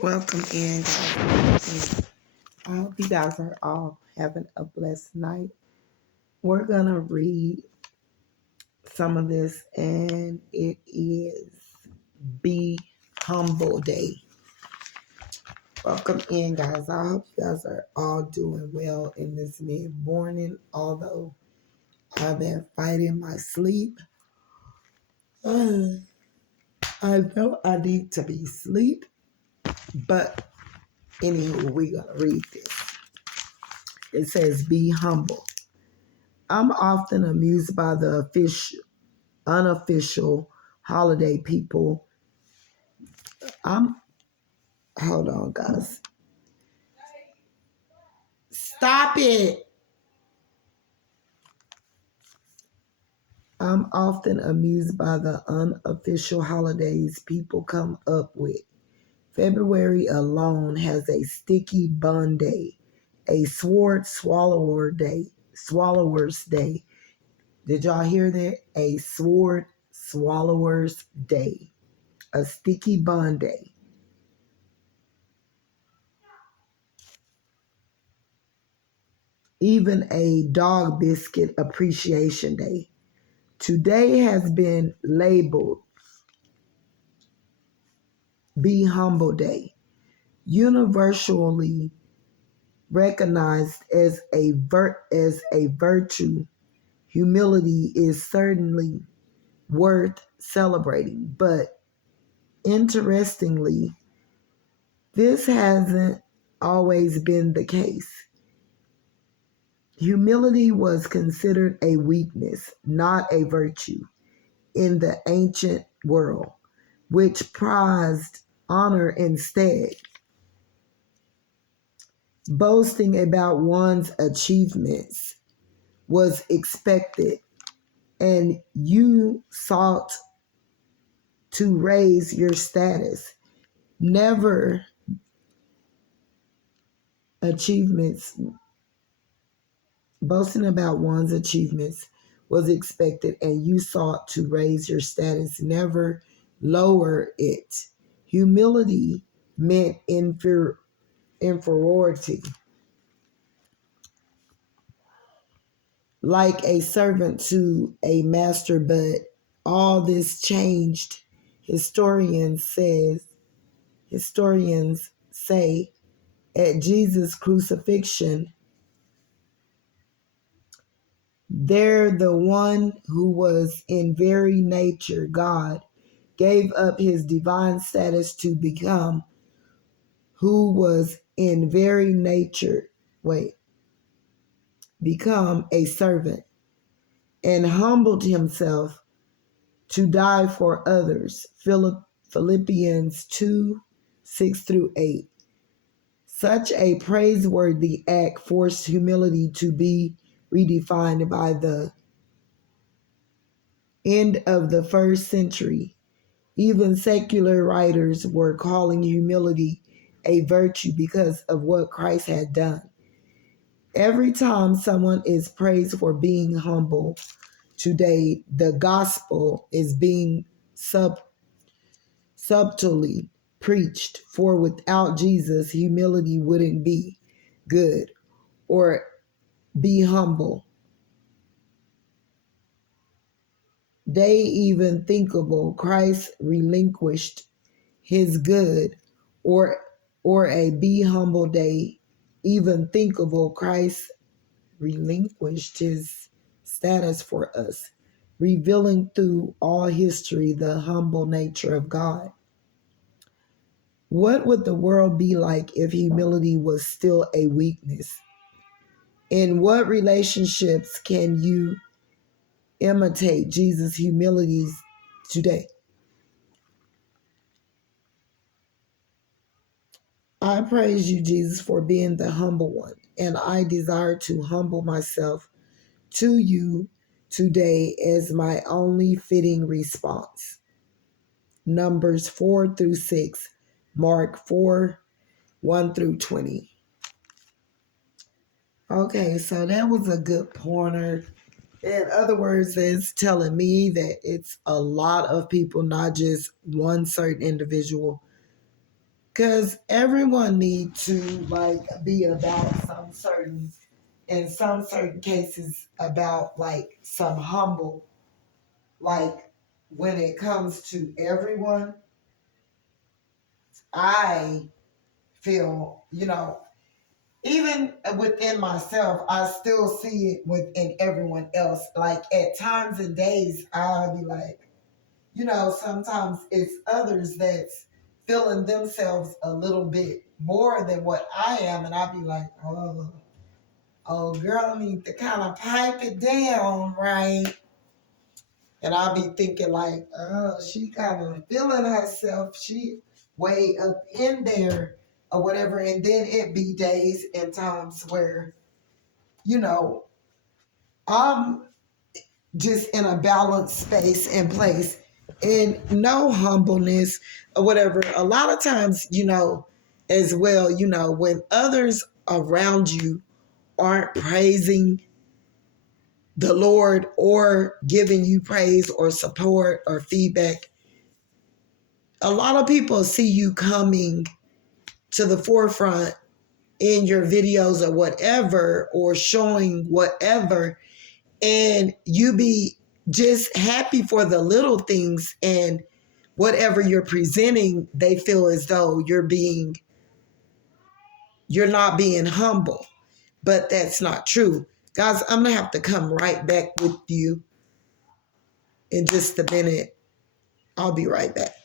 Welcome in, guys. I hope you guys are all having a blessed night. We're going to read some of this, and it is Be Humble Day. Welcome in, guys. I hope you guys are all doing well in this mid morning, although I've been fighting my sleep. I know I need to be asleep, but anywho, we're going to read this. It says, Be humble. I'm often amused by the unofficial holiday people. I'm, hold on, guys. Stop it. I'm often amused by the unofficial holidays people come up with. February alone has a sticky bun day, a swallower's day. Did y'all hear that? A sword swallower's day, a sticky bun day. Even a dog biscuit appreciation day. Today has been labeled Be Humble Day, universally recognized as a virtue. Humility is certainly worth celebrating, but interestingly, this hasn't always been the case. Humility was considered a weakness, not a virtue, in the ancient world, which prized honor instead. Boasting about one's achievements was expected, and you sought to raise your status. Never achievements, boasting about one's achievements was expected, and you sought to raise your status, never lower it. Humility meant inferiority, like a servant to a master, but all this changed. Historians say at Jesus' crucifixion, there the one who was in very nature God gave up his divine status to become who was in very nature, become a servant and humbled himself to die for others. Philippians 2:6-8. Such a praiseworthy act forced humility to be redefined by the end of the first century. Even secular writers were calling humility a virtue because of what Christ had done. Every time someone is praised for being humble today, the gospel is being subtly preached. For without Jesus, humility wouldn't be good or be humble. They even thinkable. Christ relinquished his good or a be humble day. Even thinkable, Christ relinquished his status for us, revealing through all history the humble nature of God. What would the world be like if humility was still a weakness? In what relationships can you imitate Jesus' humility today? I praise you, Jesus, for being the humble one, and I desire to humble myself to you today as my only fitting response. Numbers 4-6, Mark 4:1-20. Okay, so that was a good pointer. In other words, it's telling me that it's a lot of people, not just one certain individual, Because everyone needs to like be about some certain, in some certain cases, about like some humble, like when it comes to everyone, I feel, even within myself, I still see it within everyone else. Like at times and days, I'll be like, sometimes it's others that's feeling themselves a little bit more than what I am. And I'll be like, oh, girl, I need to kind of pipe it down, right? And I'll be thinking like, oh, she kind of feeling herself. She way up in there or whatever. And then it be days and times where, you know, I'm just in a balanced space and place and no humbleness or whatever. A lot of times, as well, when others around you aren't praising the Lord or giving you praise or support or feedback, a lot of people see you coming to the forefront in your videos or whatever, or showing whatever, and you be just happy for the little things, and whatever you're presenting, they feel as though you're not being humble. But that's not true. Guys, I'm gonna have to come right back with you in just a minute. I'll be right back.